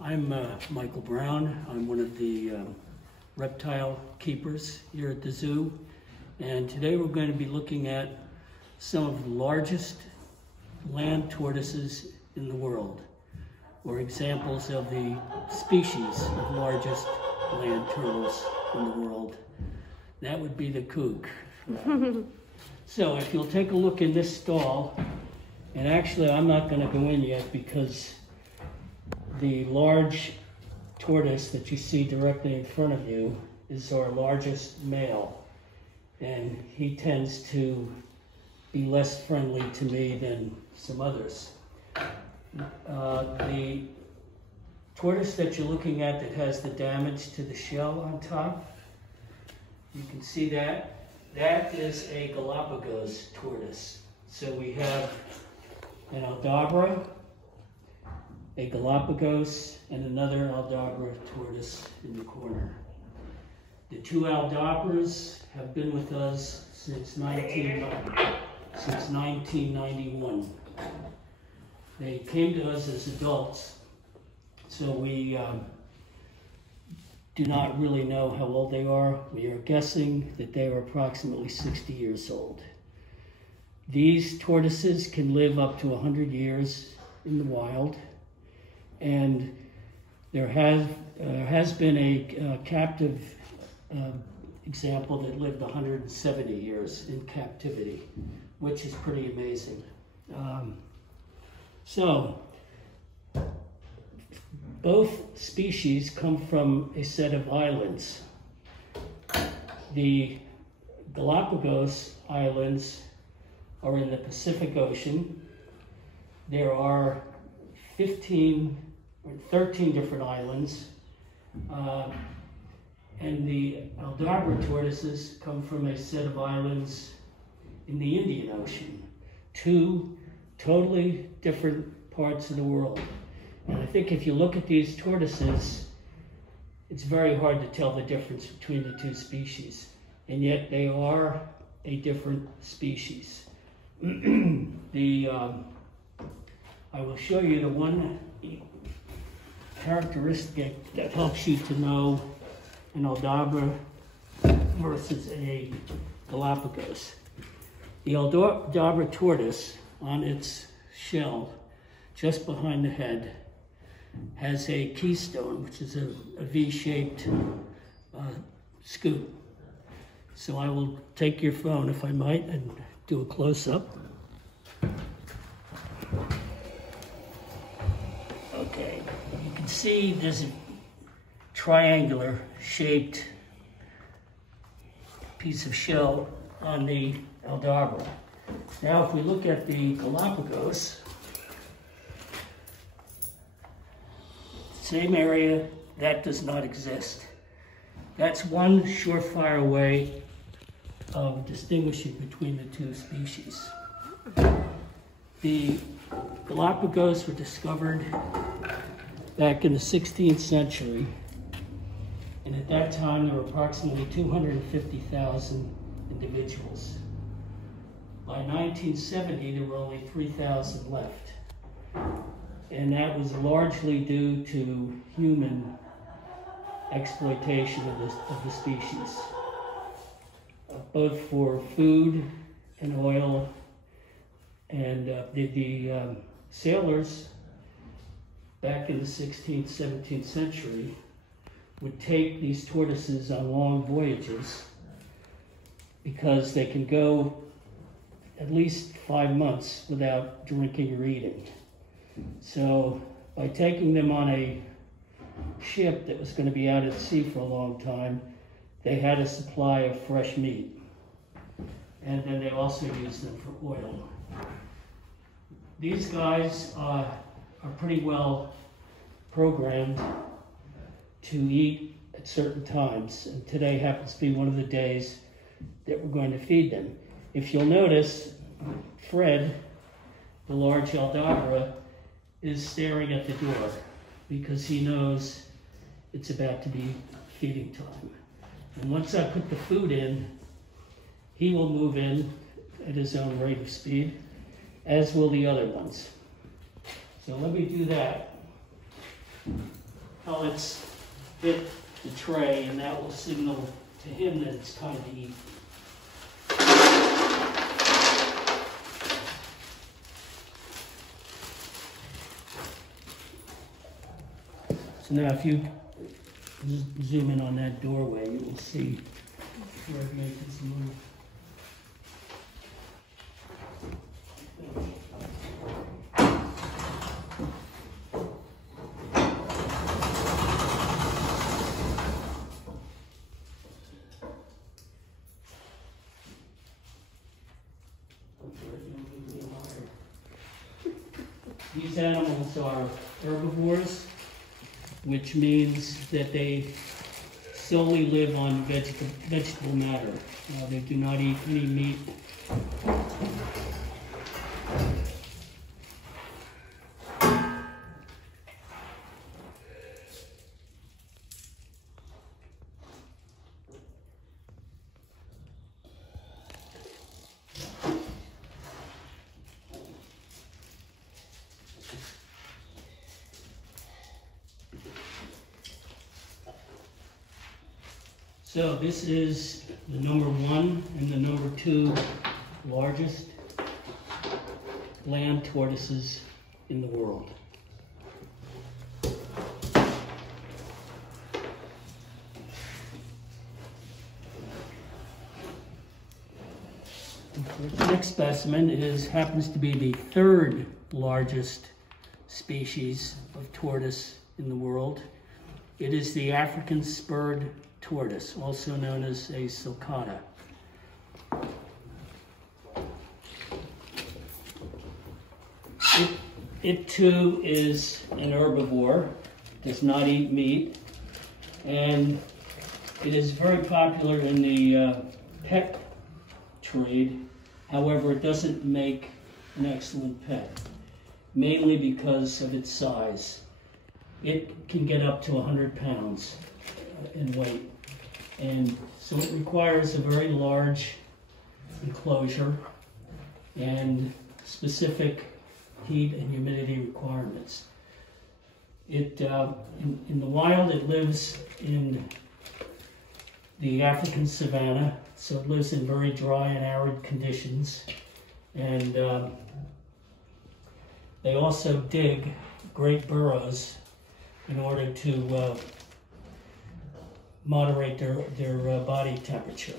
I'm Michael Brown. I'm one of the reptile keepers here at the zoo. And today we're going to be looking at some of the largest land tortoises in the world, or examples of the species of largest land turtles in the world. That would be the kook. So if you'll take a look in this stall, and actually I'm not going to go in yet because the large tortoise that you see directly in front of you is our largest male, and he tends to be less friendly to me than some others. The tortoise that you're looking at that has the damage to the shell on top, you can see that. That is a Galapagos tortoise. So we have an Aldabra, a Galapagos, and another Aldabra tortoise in the corner. The two Aldabras have been with us since 1991. They came to us as adults, so we do not really know how old they are. We are guessing that they are approximately 60 years old. These tortoises can live up to 100 years in the wild, and there has been a captive example that lived 170 years in captivity, which is pretty amazing. So both species come from a set of islands. The Galapagos Islands are in the Pacific Ocean. There are 13 different islands, and the Aldabra tortoises come from a set of islands in the Indian Ocean, two totally different parts of the world. And I think if you look at these tortoises, it's very hard to tell the difference between the two species, and yet they are a different species. I will show you the one characteristic that helps you to know an Aldabra versus a Galapagos. The Aldabra tortoise, on its shell, just behind the head, has a keystone, which is a V-shaped scoop. So I will take your phone, if I might, and do a close-up. Okay, you can see there's a triangular shaped piece of shell on the Aldabra. Now if we look at the Galapagos, same area, that does not exist. That's one surefire way of distinguishing between the two species. The Galapagos were discovered back in the 16th century, and at that time there were approximately 250,000 individuals. By 1970 there were only 3,000 left, and that was largely due to human exploitation of the species, both for food and oil. And the sailors back in the 16th, 17th century would take these tortoises on long voyages because they can go at least 5 months without drinking or eating. So by taking them on a ship that was going to be out at sea for a long time, they had a supply of fresh meat. And then they also used them for oil. These guys are pretty well programmed to eat at certain times, and today happens to be one of the days that we're going to feed them. If you'll notice, Fred, the large Aldabra, is staring at the door because he knows it's about to be feeding time. And once I put the food in, he will move in at his own rate of speed, as will the other ones. So let me do that. pellets hit the tray, and that will signal to him that it's time to eat. So now if you zoom in on that doorway, you will see where it makes its move. These animals are herbivores, which means that they solely live on vegetable matter. They do not eat any meat. So this is the number 1 and the number 2 largest land tortoises in the world. The next specimen happens to be the 3rd largest species of tortoise in the world. It is the African spurred tortoise, also known as a Socata. It too is an herbivore, does not eat meat, and it is very popular in the pet trade. However, it doesn't make an excellent pet, mainly because of its size. It can get up to 100 pounds in weight. And so it requires a very large enclosure and specific heat and humidity requirements. In the wild, it lives in the African savanna, so it lives in very dry and arid conditions. And they also dig great burrows in order to moderate their body temperature.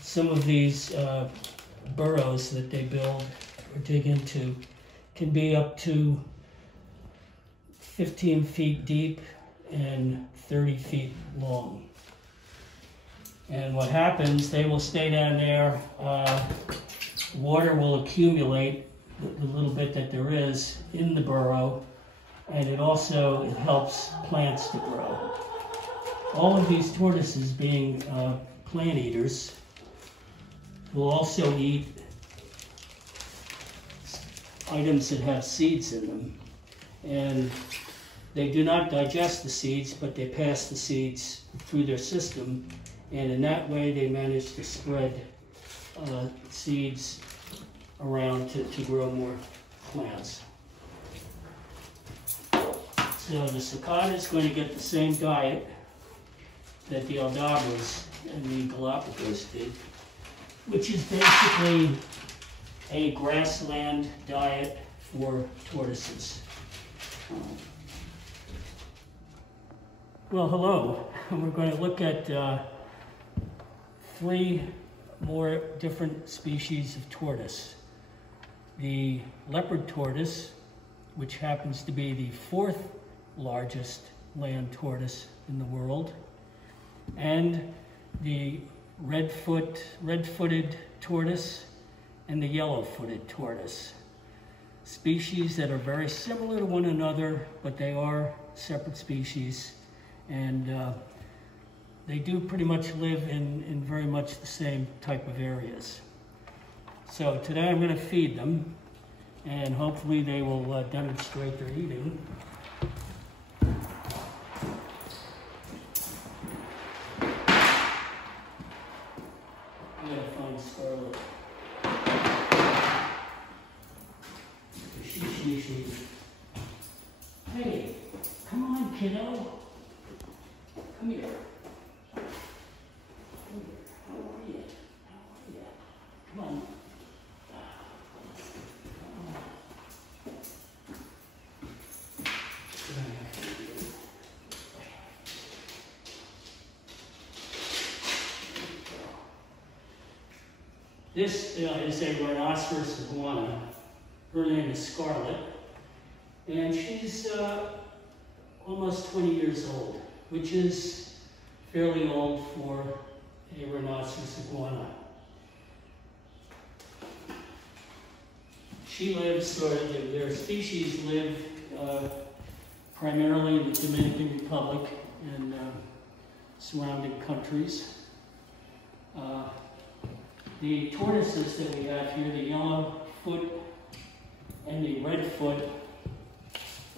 Some of these burrows that they build or dig into can be up to 15 feet deep and 30 feet long. And what happens, they will stay down there, water will accumulate, the little bit that there is, in the burrow, and it helps plants to grow. All of these tortoises, being plant eaters, will also eat items that have seeds in them. And they do not digest the seeds, but they pass the seeds through their system. And in that way, they manage to spread seeds around to grow more plants. So the Socata is going to get the same diet that the Aldabras and the Galapagos did, which is basically a grassland diet for tortoises. Well, hello. We're going to look at 3 more different species of tortoise. The leopard tortoise, which happens to be the 4th largest land tortoise in the world, and the red-footed tortoise and the yellow-footed tortoise. Species that are very similar to one another, but they are separate species, and they do pretty much live in very much the same type of areas. So today I'm going to feed them, and hopefully they will demonstrate their eating. I'm going to find Scarlet. She. Hey, come on, kiddo. Come here. Come here. How are you? How are you? Come on. This is a rhinoceros iguana. Her name is Scarlet, and she's almost 20 years old, which is fairly old for a rhinoceros iguana. She lives, or their species live primarily in the Dominican Republic and surrounding countries. The tortoises that we have here, the yellow foot and the red foot,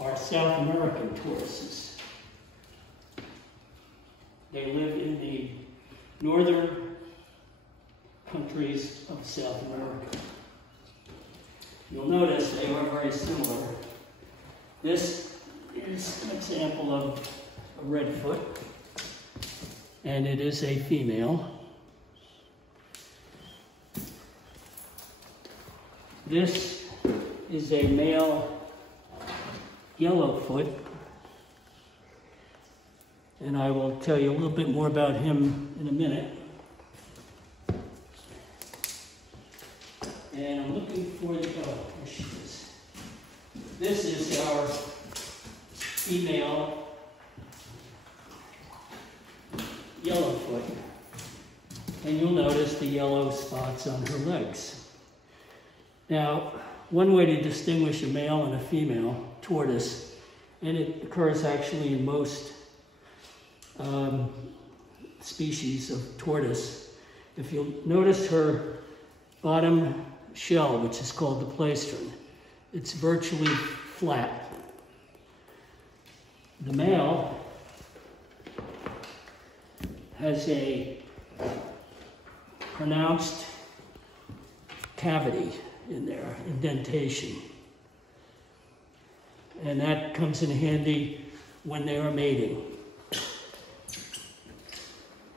are South American tortoises. They live in the northern countries of South America. You'll notice they are very similar. This is an example of a red foot, and it is a female. This is a male yellowfoot, and I will tell you a little bit more about him in a minute. And I'm looking for the, oh, there she is. This is our female yellowfoot, and you'll notice the yellow spots on her legs. Now, one way to distinguish a male and a female tortoise, and it occurs actually in most species of tortoise, if you'll notice her bottom shell, which is called the plastron, it's virtually flat. The male has a pronounced cavity in there, indentation. And that comes in handy when they are mating.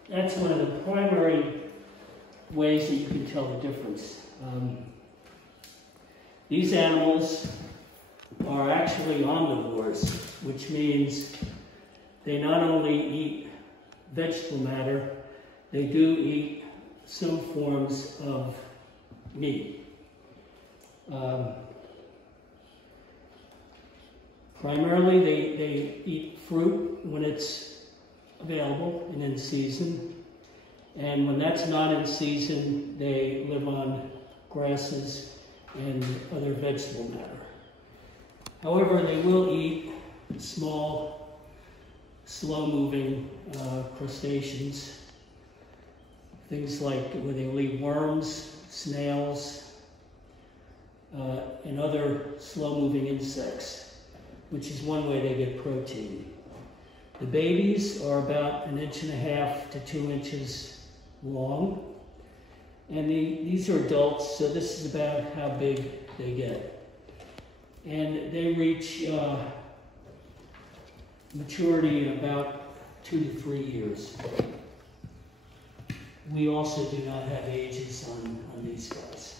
That's one of the primary ways that you can tell the difference. These animals are actually omnivores, which means they not only eat vegetable matter, they do eat some forms of meat. Primarily, they eat fruit when it's available and in season. And when that's not in season, they live on grasses and other vegetable matter. However, they will eat small, slow-moving crustaceans. Things like where they will eat worms, snails, and other slow-moving insects, which is one way they get protein. The babies are about 1.5 to 2 inches long, and these are adults, so this is about how big they get. And they reach maturity in about 2 to 3 years. We also do not have ages on these guys.